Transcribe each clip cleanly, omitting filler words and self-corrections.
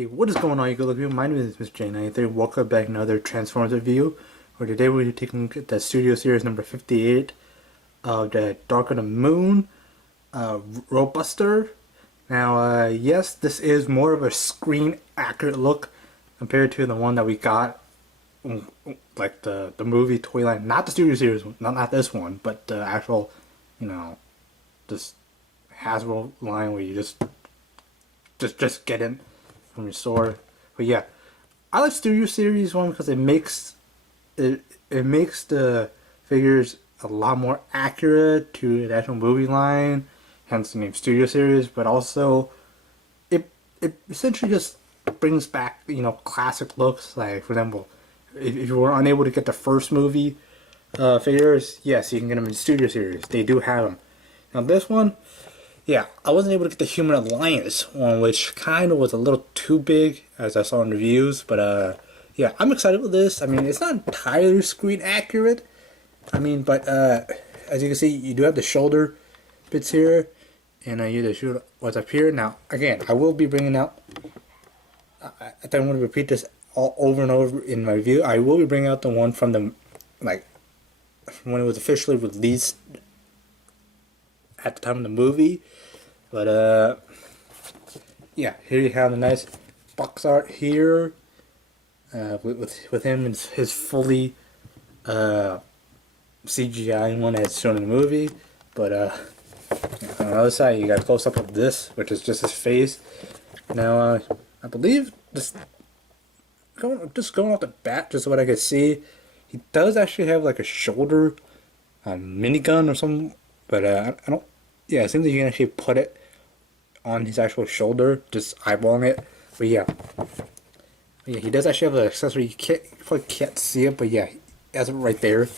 Hey, what is going on, you good people? My name is Mr. J93. Welcome back to another Transformers review. Where today we're taking a look at the Studio Series number 58 of the Dark of the Moon, Roadbuster. Now, yes, this is more of a screen accurate look compared to the one that we got, like the movie Toyline, not the Studio Series, not this one, but the actual, this Hasbro line where you just get in from your store. But yeah, I like Studio Series one because it makes the figures a lot more accurate to the actual movie line, hence the name Studio Series. But also, it essentially just brings back classic looks. Like, for example, if you were unable to get the first movie figures, yes, you can get them in Studio Series. They do have them. Now this one, yeah, I wasn't able to get the Human Alliance one, which kind of was a little too big, as I saw in reviews. But yeah, I'm excited with this. I mean, it's not entirely screen accurate. I mean, but as you can see, you do have the shoulder bits here, and you have to shoot what's up here. Now, again, I will be bringing out. I don't want to repeat this all over and over in my review. I will be bringing out the one from the when it was officially released at the time of the movie. But yeah, here you have the nice box art here with him and his fully CGI one as shown in the movie. But on the other side, you got a close up of this, which is just his face. Now, I believe just going off the bat, just what I could see, he does actually have like a shoulder minigun or something. But I don't. Yeah, it seems like you can actually put it on his actual shoulder, just eyeballing it. But yeah, he does actually have an accessory. You probably can't see it, but yeah, he has it right there.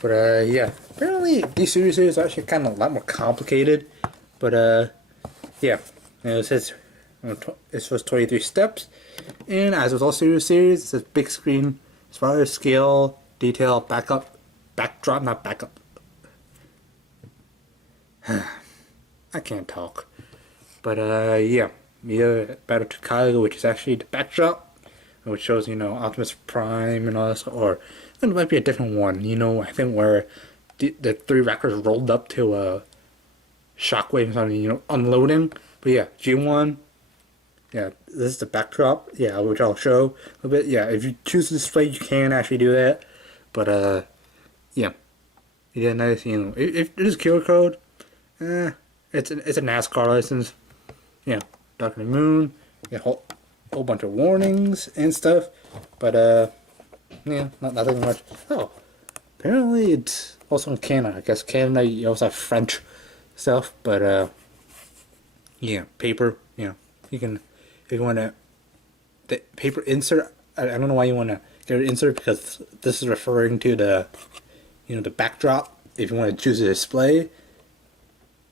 But yeah, apparently these series are actually kind of a lot more complicated. But yeah, it says it was 23 steps, and as with all series, it says big screen, spoiler, scale, detail, backdrop, not backup. I can't talk. But yeah, Battle to Chicago, which is actually the backdrop, which shows Optimus Prime and all this, or it might be a different one. I think where the three wreckers rolled up to a Shockwave and something, unloading. But yeah, G1. Yeah, this is the backdrop. Yeah, which I'll show a little bit. Yeah, if you choose to display, you can actually do that. But yeah, you get a nice. If it is QR code. It's a NASCAR license. Yeah, Dark of the Moon. Yeah, whole bunch of warnings and stuff. But yeah, nothing much. Oh, apparently it's also in Canada. I guess Canada, you also have French stuff. But yeah, paper. You can, if you want to, the paper insert. I don't know why you want to get an insert, because this is referring to the the backdrop. If you want to choose a display.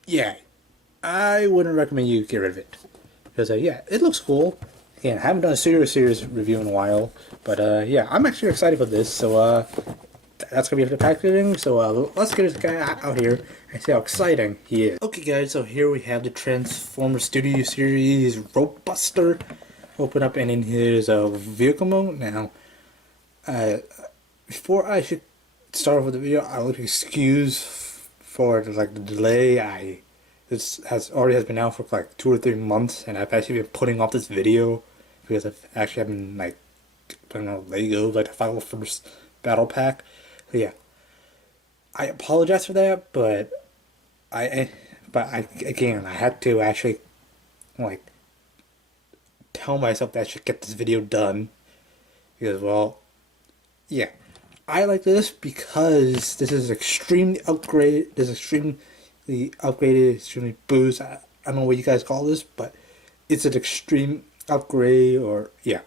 Yeah, I wouldn't recommend you get rid of it, because yeah, it looks cool. Again, I haven't done a Studio Series review in a while, but yeah, I'm actually excited for this. So that's gonna be for the packaging. So let's get this guy out here and see how exciting he is. Okay, guys, so here we have the Transformers Studio Series Roadbuster. Open up, and in here is a vehicle mode. Now, before I should start with the video, I would excuse for the delay. This has been out for like 2 or 3 months, and I've actually been putting off this video because I've actually been putting on Lego, the final first battle pack. So yeah, I apologize for that, but I had to actually tell myself that I should get this video done, because yeah. I like this because this is extremely upgraded. This is extremely upgraded, extremely boost. I don't know what you guys call this, but it's an extreme upgrade, or yeah,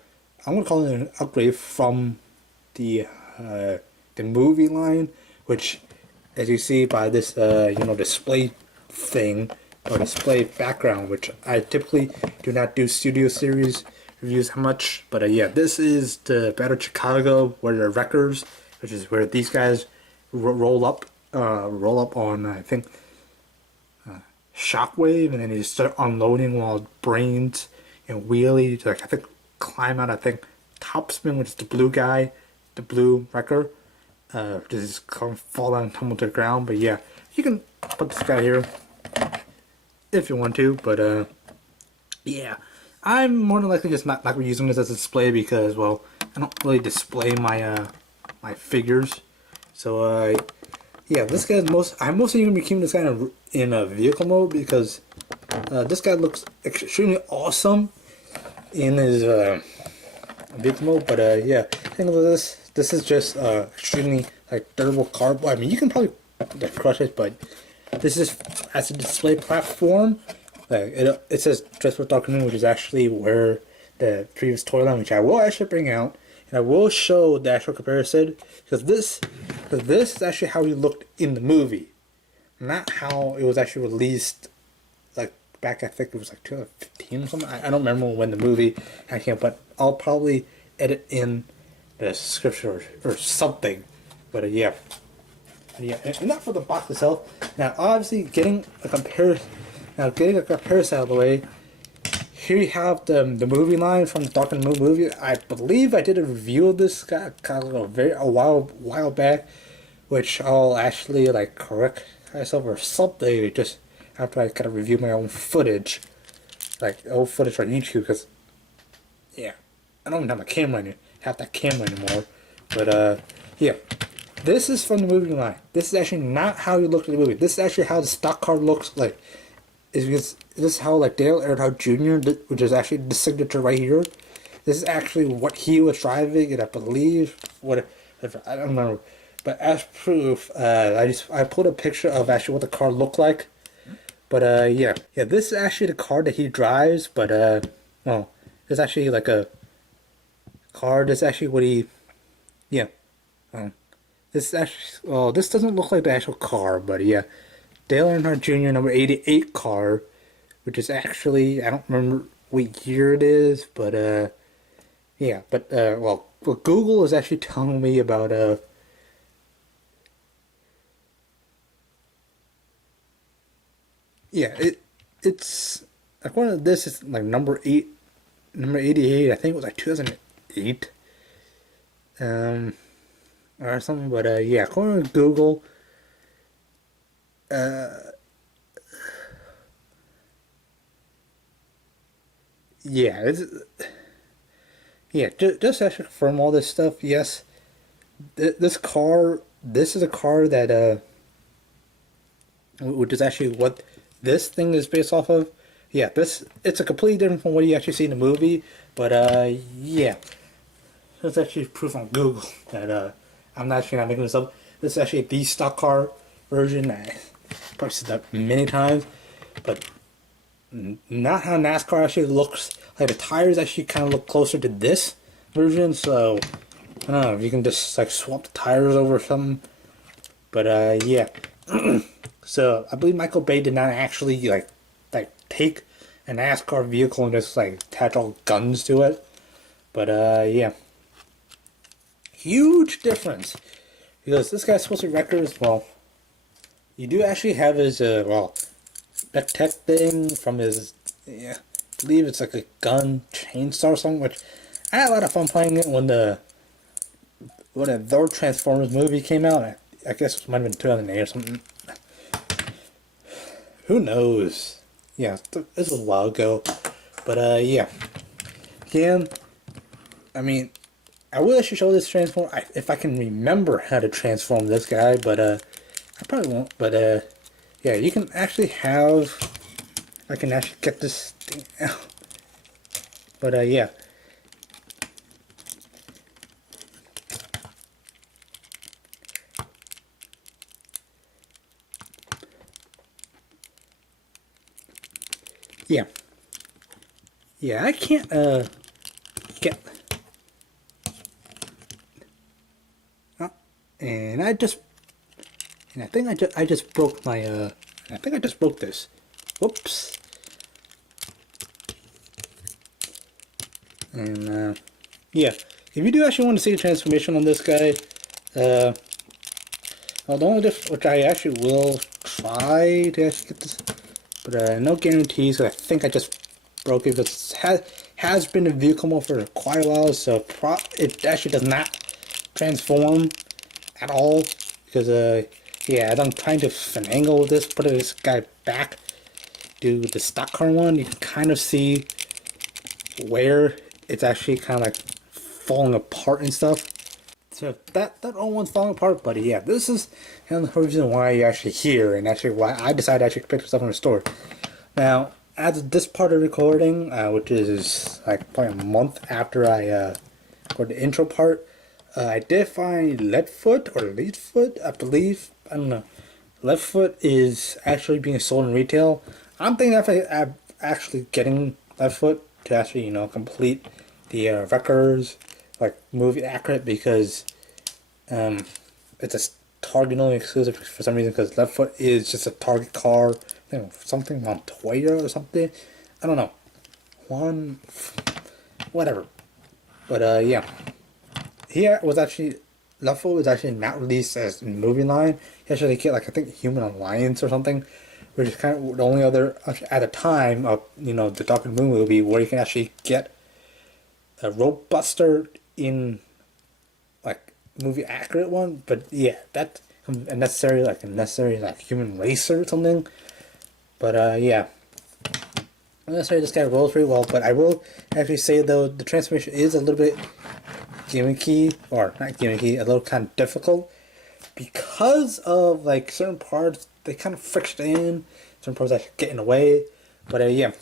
I'm gonna call it an upgrade from the movie line, which, as you see by this display thing or display background, which I typically do not do Studio Series reviews much, but yeah, this is the Battle Chicago, where the wreckers, which is where these guys roll up on, I think, Shockwave, and then they start unloading while Brains and wheelie to, like, I think, climb out, I think, Topspin, which is the blue guy, the blue wrecker. Just kind of fall down and tumble to the ground. But yeah, you can put this guy here if you want to. But yeah, I'm more than likely just not using this as a display because, well, I don't really display my my figures. So yeah, this guy's I'm mostly gonna be keeping this guy in a vehicle mode because this guy looks extremely awesome in his vehicle mode. But yeah, think of this. This is just extremely like durable cardboard. I mean, you can probably like, crush it, but this is as a display platform. Like it says Transport Document, which is actually where the previous toy line, which I will actually bring out, and I will show the actual comparison because this is actually how he looked in the movie, not how it was actually released. Like back, I think it was like 2015 or something. I don't remember when the movie came, but I'll probably edit in the description or something. But yeah, and not for the box itself. Now, obviously, getting a comparison out of the way. Here you have the movie line from the Dark and the Moon movie. I believe I did a review of this guy a while back, which I'll actually like correct myself or something just after I kind of review my own footage, like old footage on YouTube, because yeah, I don't even have my camera have that camera anymore. But yeah, this is from the movie line. This is actually not how you look at the movie. This is actually how the stock car looks like. Is because this is how like Dale Earnhardt Jr., which is actually the signature right here. This is actually what he was driving, and I believe I don't remember. But as proof, I pulled a picture of actually what the car looked like. But yeah, this is actually the car that he drives. But well, it's actually like a car. That's actually what he, yeah. This is actually, well, this doesn't look like the actual car, but yeah. Dale Earnhardt Jr. number 88 car, which is actually, I don't remember what year it is, but yeah, but well, Google is actually telling me about yeah, it's according to this, it's like number 88. I think it was like 2008, or something. But yeah, according to Google. Yeah, just to actually confirm all this stuff. Yes, this is a car that which is actually what this thing is based off of. Yeah, it's a completely different from what you actually see in the movie. But yeah, there's actually proof on Google that I'm actually not making this up. This is actually the stock car version. I probably said that many times, but not how NASCAR actually looks. Like the tires actually kind of look closer to this version, so I don't know if you can just like swap the tires over or something. But yeah, so I believe Michael Bay did not actually like take a NASCAR vehicle and just like attach all guns to it. But yeah, huge difference because this guy's supposed to records. Well, you do actually have his well, that tech thing from his, yeah, I believe it's like a gun chainsaw or something, which I had a lot of fun playing it when the third Transformers movie came out. I guess it might have been 2008 or something. Who knows? Yeah, this was a while ago. But yeah. Again, I mean, I will actually show this transform if I can remember how to transform this guy, but I probably won't. But yeah, you can actually have. I can actually get this thing out. But yeah. Yeah. Yeah, I can't get. And I think I just broke my I think I just broke this. Whoops. And yeah, if you do actually want to see the transformation on this guy, well, the only which I actually will try to actually get this, but no guarantees. So I think I just broken because has been in vehicle mode for quite a while, so it actually does not transform at all. Because yeah, as I'm trying to finagle this, put this guy back to the stock car one, you can kind of see where it's actually kind of like falling apart and stuff. So that all one's falling apart, buddy. Yeah, this is kind of the reason why you're actually here, and actually why I decided to actually pick this up from the store. Now, as this part of recording, which is like probably a month after I recorded the intro part, I did find leadfoot, I believe. I don't know. Leadfoot is actually being sold in retail. I'm thinking I'm actually getting leadfoot to actually, complete the records, like movie accurate, because it's a Target only exclusive for some reason, because leadfoot is just a Target car. I think something Montoya or something. I don't know. Whatever. But yeah. Leadfoot was actually not released as a movie line. He actually get like, I think, Human Alliance or something, which is kind of the only other at the time of the Dark and Moon movie where you can actually get a Roadbuster in like movie accurate one. But yeah, that's a necessary human racer or something. But yeah, I'm not necessarily this guy rolls pretty well, but I will actually say though the transformation is a little bit gimmicky, or not gimmicky, a little kind of difficult because of like certain parts they kind of friction in, certain parts that get in the way. But yeah,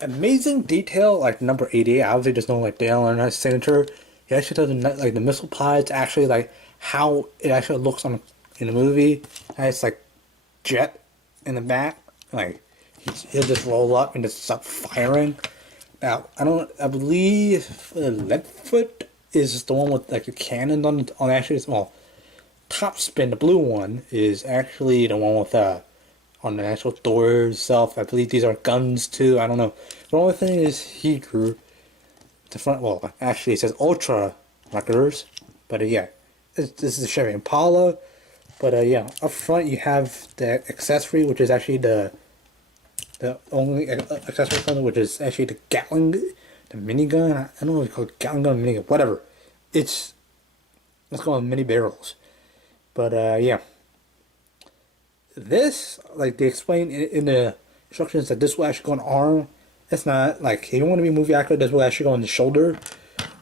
amazing detail, like number 88. Obviously, there's no like Dale or nice signature. He actually does like the missile pods actually like how it actually looks in the movie. And it's like jet in the back, like he'll just roll up and just start firing. Now, I believe leadfoot is the one with like the cannon on actually, well, Topspin, the blue one, is actually the one with on the actual door itself. I believe these are guns too. I don't know. The only thing is he drew the front. Well, actually it says Ultra Records, but yeah, this is a Chevy Impala. But yeah, up front you have the accessory, which is actually the only accessory color, which is actually the Gatling, the minigun. I don't know if it's called Gatling gun or minigun, whatever. Let's call them mini barrels. But yeah, this, like they explain in the instructions, that this will actually go on arm. It's not like if you want to be movie accurate, this will actually go on the shoulder.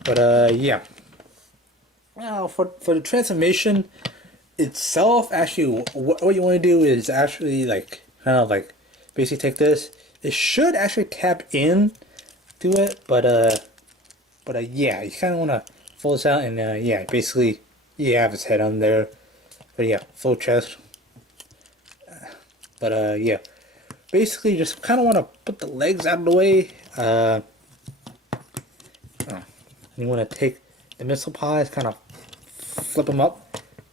But yeah. Now for the transformation itself, actually, what you want to do is actually like kind of like basically take this. It should actually tap in to it, but yeah, you kind of want to fold this out, and yeah, basically you have his head on there. But yeah, full chest. But yeah, basically just kind of want to put the legs out of the way. You want to take the missile pies, kind of flip them up.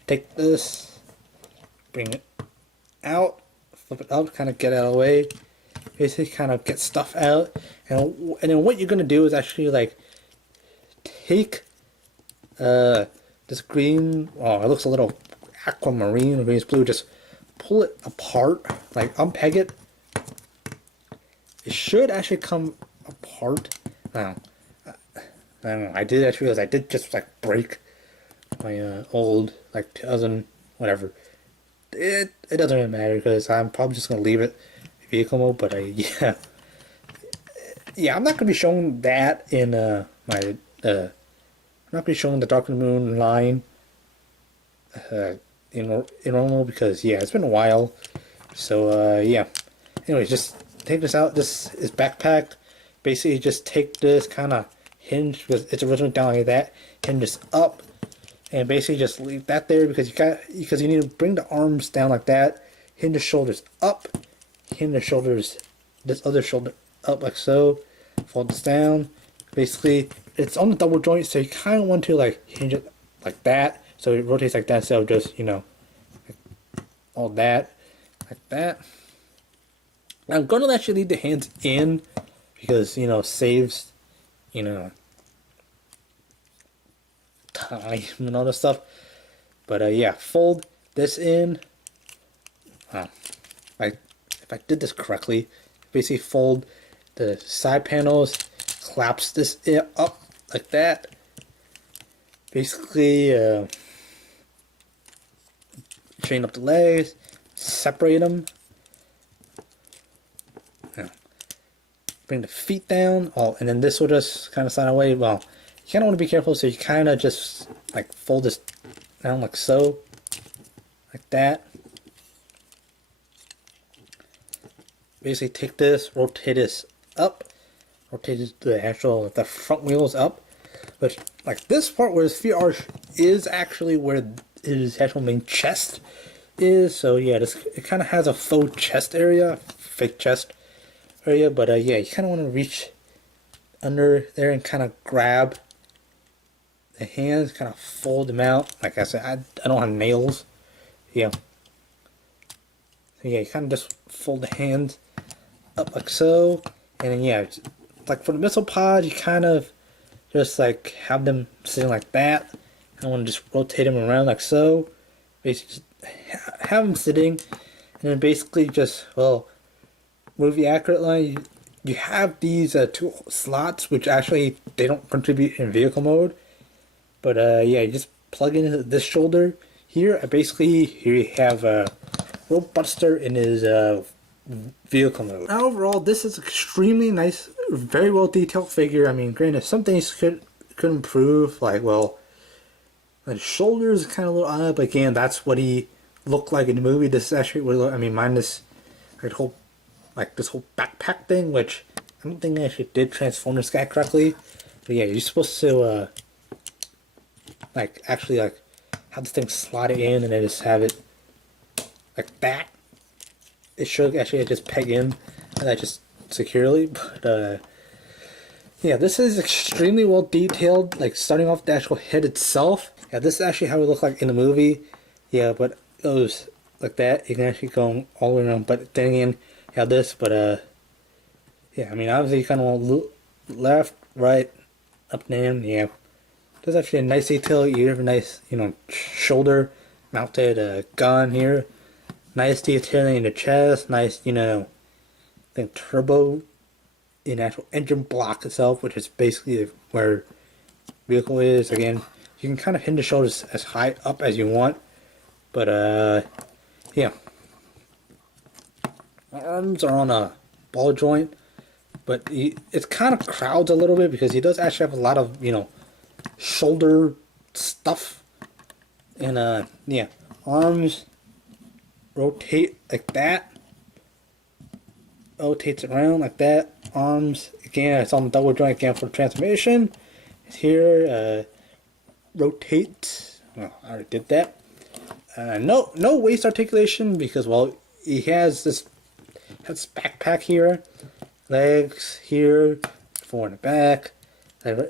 Take this, bring it out, flip it up, kind of get out of the way. Basically, kind of get stuff out, and then what you're gonna do is actually like take this green. Oh, it looks a little aquamarine or greenish blue. Just pull it apart, like unpeg it. It should actually come apart. Now, I don't know. I did actually realize I did just like break my old like 2000 whatever. It doesn't really matter because I'm probably just gonna leave it vehicle mode. But yeah, I'm not gonna be showing that in my I'm not gonna be showing the Dark and Moon line in normal, because yeah, it's been a while. So yeah. Anyways, just take this out. This is backpacked. Basically, just take this kind of hinge, because it's originally down like that. Hinge this up, and basically just leave that there because you need to bring the arms down like that. Hinge the shoulders up. Hinge the shoulders, this other shoulder up like so. Fold this down. Basically, it's on the double joint, so you kind of want to like hinge it like that, so it rotates like that instead of just like all that, like that. I'm gonna actually leave the hands in because saves time and all this stuff. But yeah, fold this in. Like if I did this correctly, basically fold the side panels, collapse this up like that. Basically, chain up the legs, separate them. Bring the feet down. Oh, and then this will just kind of slide away. Well, you kind of want to be careful, so you kind of just like fold this down like so, like that. Basically, take this, rotate this up, rotate the front wheels up. But like this part where his feet are is actually where his actual main chest is. So yeah, it kind of has a faux chest area, fake chest area. But yeah, you kind of want to reach under there and kind of grab the hands, kind of fold them out. Like I said, I don't have nails. Yeah. So yeah, you kind of just fold the hands up like so, and then yeah, like for the missile pod, you kind of just like have them sitting like that. I want to just rotate them around like so. Basically, just have them sitting, and then basically just, well, move the accurate line. You have these two slots, which actually they don't contribute in vehicle mode. But yeah, you just plug in this shoulder here. Basically, here you have Roadbuster in his vehicle mode. Now, overall, this is extremely nice, very well detailed figure. I mean, granted, some things could improve, like, well, the shoulders kind of a little odd, but again, that's what he looked like in the movie. This is actually what, I mean, minus like this whole backpack thing, which I don't think I actually did transform this guy correctly. But yeah, you're supposed to like actually like have this thing slide it in and then just have it like that. It should actually just peg in and that just securely, but yeah, this is extremely well detailed, like starting off the actual head itself. Yeah, this is actually how it looked like in the movie. Yeah, but it goes like that. You can actually go all the way around, but then again, you have this, but yeah, I mean, obviously you kind of want to look left, right, up, down. Yeah, there's actually a nice detail. You have a nice, you know, shoulder mounted gun here. Nice detailing in the chest. Nice, you know, I think turbo in actual engine block itself, which is basically where vehicle is. Again, you can kind of hit the shoulders as high up as you want, but yeah, arms are on a ball joint, but it kind of crowds a little bit because he does actually have a lot of, you know, shoulder stuff. And yeah, arms rotate like that, rotates around like that. Arms, again, it's on the double joint again for the transformation. It's here, rotate. Well, I already did that. No waist articulation because, well, he has this backpack here, legs here, forward and back.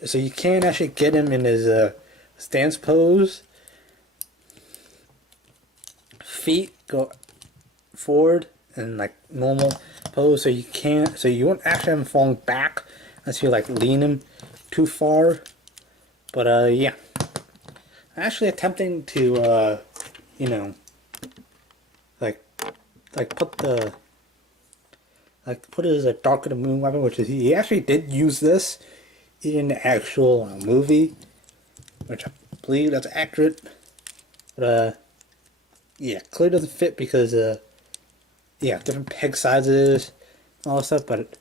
So you can actually get him in his stance pose. Feet go forward and like normal pose, so you won't actually have him falling back unless you like lean him too far. But yeah, I'm actually attempting to you know, like put it as a Dark of the Moon weapon, which is, he actually did use this in the actual movie, which I believe that's accurate. But yeah, clearly doesn't fit because yeah, different peg sizes, all that stuff. But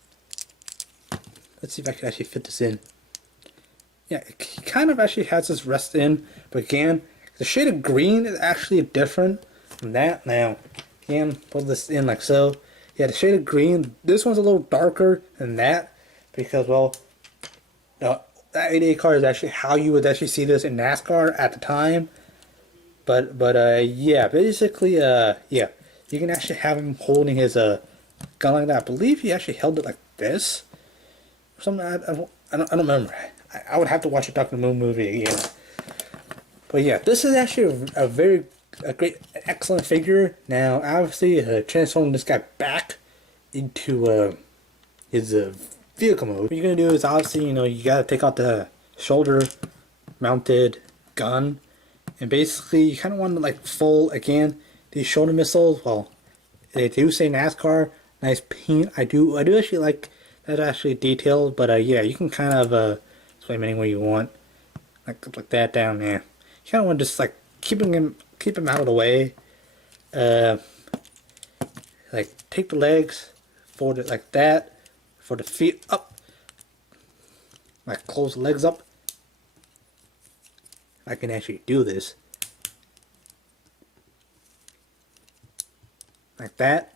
let's see if I can actually fit this in. Yeah, he kind of actually has this rest in, but again, the shade of green is actually different from that. Now, again, put this in like so. Yeah, the shade of green, this one's a little darker than that because, well, that 88 car is actually how you would actually see this in NASCAR at the time. But yeah, basically, yeah, you can actually have him holding his gun like that. I believe he actually held it like this or something. I don't remember. I would have to watch a Dark of the Moon movie again. But yeah, this is actually a great, excellent figure. Now, obviously, transforming this guy back into his vehicle mode. What you're gonna do is, obviously, you know, you gotta take out the shoulder-mounted gun, and basically, you kind of want to like fold again these shoulder missiles. Well, they do say NASCAR, nice paint. I do actually like that's actually detailed, but yeah, you can kind of sway him any way you want, like that down there. You kind of want to just like keep him out of the way. Uh, like take the legs, fold it like that, for the feet up, like close the legs up. I can actually do this like that,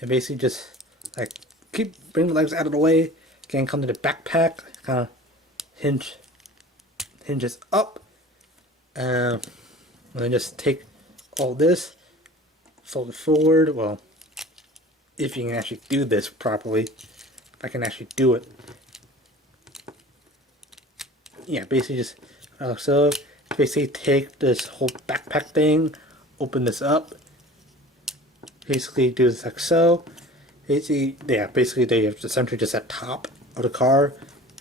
and basically just like bring the legs out of the way. Again, come to the backpack, kind of hinges up, and then just take all this, fold it forward. Well, if you can actually do this properly, if I can actually do it. Yeah, basically just so basically take this whole backpack thing, open this up, basically do this like so. Basically, yeah, basically they have essentially just at top of the car,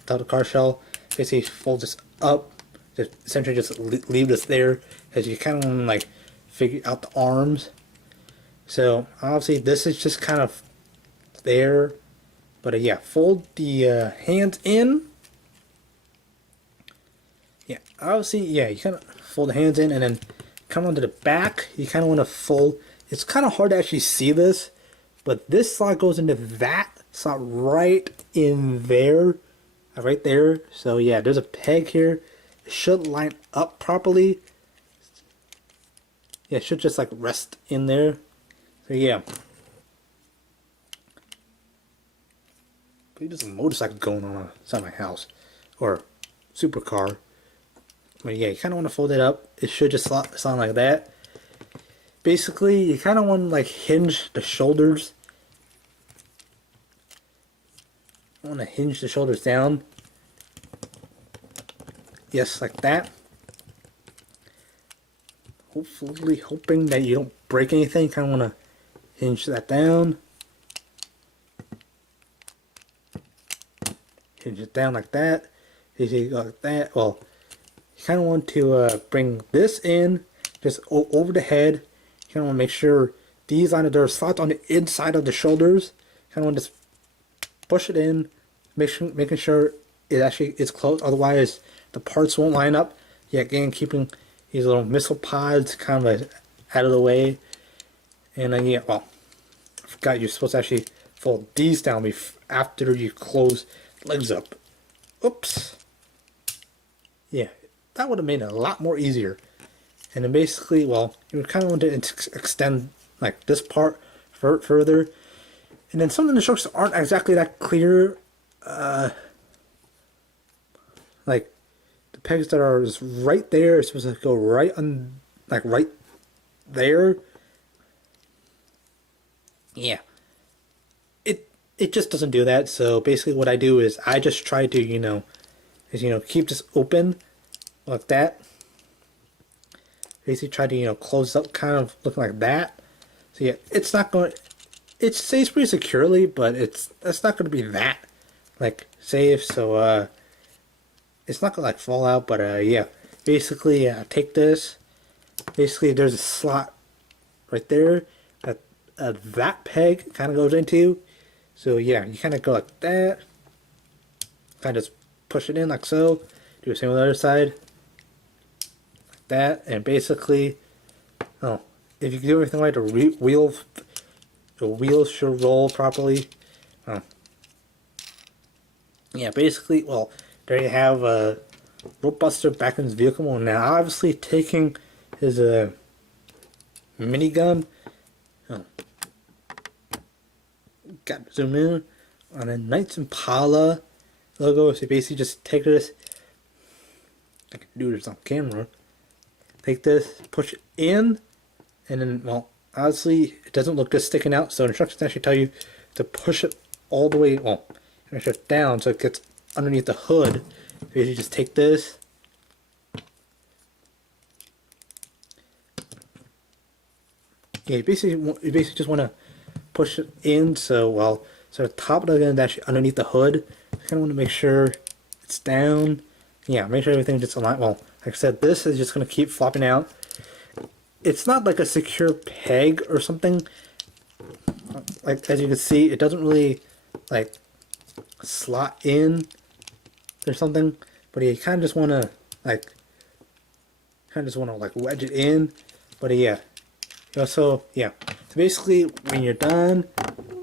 top of the car shell. Basically fold this up, just essentially just leave this there, as you kind of want to like figure out the arms. So obviously this is just kind of there, but yeah, fold the hands in. Yeah, obviously, yeah, you kind of fold the hands in and then come onto the back. You kind of want to fold. It's kind of hard to actually see this, but this slot goes into that slot right in there, right there. So yeah, there's a peg here. It should line up properly. Yeah, it should just like rest in there. So yeah. There's a motorcycle going on outside my house, or supercar. But yeah, you kind of want to fold it up. It should just sound like that. Basically, you kind of want to like hinge the shoulders. I want to hinge the shoulders down. Yes, like that. Hopefully, hoping that you don't break anything. Kind of want to hinge that down. Hinge it down like that. Easy like that. Well, you kind of want to bring this in, just over the head. You kind of want to make sure these there are slots on the inside of the shoulders. Kind of want to just push it in, making sure it actually is close. Otherwise, the parts won't line up. Yeah, again, keeping these little missile pods kind of like out of the way. And then yeah, well, I forgot you're supposed to actually fold these down after you close legs up. Oops. Yeah, that would have made it a lot more easier. And then basically, well, you would kind of want to extend like this part further. And then some of the instructions aren't exactly that clear. Like the pegs that are just right there are supposed to go right on, like right there. Yeah. It just doesn't do that. So basically what I do is I just try to, keep this open like that. Basically try to, close up kind of looking like that. So yeah, it's not going, it stays pretty securely, but it's not going to be that like safe. So it's not going to like fall out, but yeah, basically take this. Basically there's a slot right there that that peg kind of goes into. So yeah, you kind of go like that, kind of just push it in like so. Do the same on the other side, like that, and basically, if you do everything right, the wheels should roll properly. Yeah, basically, well, there you have Roadbuster back in his vehicle. Now, obviously, taking his minigun. Got to zoom in on a Knights Impala logo. So basically just take this. I can do this on camera. Take this, push it in, and then, well, obviously it doesn't look good sticking out. So instructions actually tell you to push it all the way, well, push it down so it gets underneath the hood. Basically just take this. Yeah, you basically just want to push it in so the top of the gun is actually underneath the hood. You kind of want to make sure it's down. Yeah, make sure everything just aligned. Well, like I said, this is just going to keep flopping out. It's not like a secure peg or something. Like, as you can see, it doesn't really, like, slot in or something. But yeah, you kind of just want to like wedge it in. But yeah, also yeah. So basically, when you're done,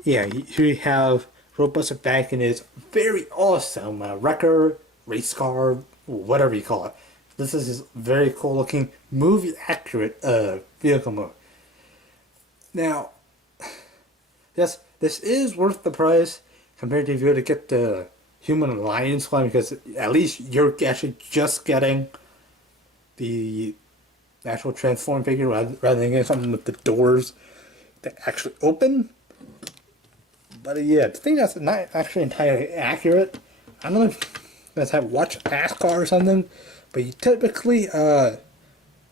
yeah, you have Roadbuster back in his very awesome wrecker, race car, whatever you call it. This is his very cool looking, movie accurate vehicle mode. Now, this is worth the price compared to if you were to get the Human Alliance one, because at least you're actually just getting the actual transform figure rather than getting something with the doors that actually open. But yeah, the thing that's not actually entirely accurate, I don't know if you guys have watched NASCAR or something, but you typically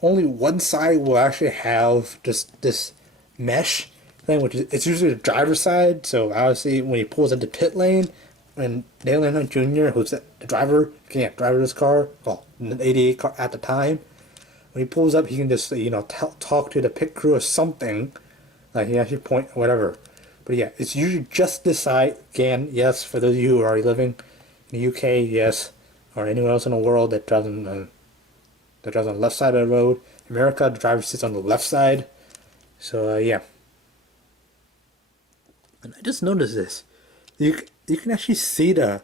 only one side will actually have just this mesh thing, which is it's usually the driver's side. So obviously when he pulls into pit lane, when Dale Earnhardt Jr., who's the driver, can't drive this car, well, the 88 car at the time, when he pulls up, he can just talk to the pit crew or something, like he actually point whatever. But yeah, it's usually just this side. Again, yes, for those of you who are already living in the UK, yes, or anywhere else in the world that drives on the left side of the road. America, the driver sits on the left side. So yeah, and I just noticed this. You can actually see the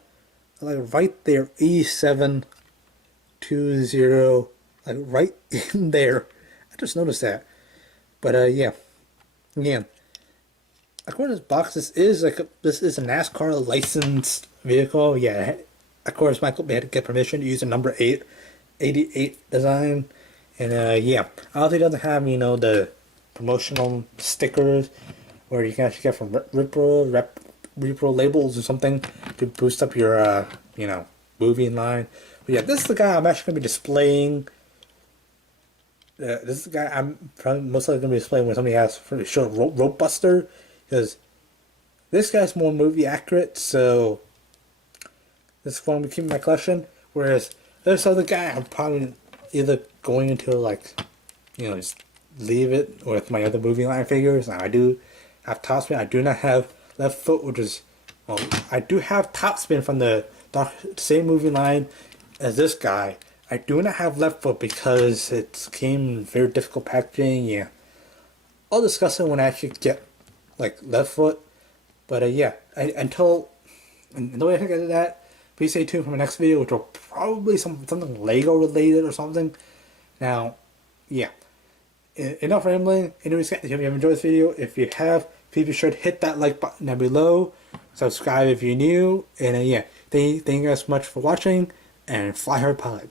right there, E720, like right in there. I just noticed that. But yeah, again. According to this box, this is a NASCAR licensed vehicle. Yeah, of course, Michael had to get permission to use the number 88 design, and yeah, obviously doesn't have the promotional stickers where you can actually get from Repro labels or something to boost up your movie line. But yeah, this is the guy I'm actually gonna be displaying. This is the guy I'm probably most likely gonna be displaying when somebody has for the show Roadbuster. Because this guy's more movie accurate, so this is one we keep in my collection. Whereas this other guy, I'm probably either going to just leave it with my other movie line figures. Now I do have Topspin. I do not have Left Foot, which is I do have Topspin from the same movie line as this guy. I do not have Left Foot because it came in very difficult packaging. Yeah, I'll discuss it when I actually get Left Foot. But yeah, until and the way I think I did that, please stay tuned for my next video, which will probably something Lego related or something. Now, yeah, enough rambling. Anyways, if you have enjoyed this video, if you have, please be sure to hit that like button down below, subscribe if you're new, and yeah, thank you guys so much for watching, and fly hard pilot.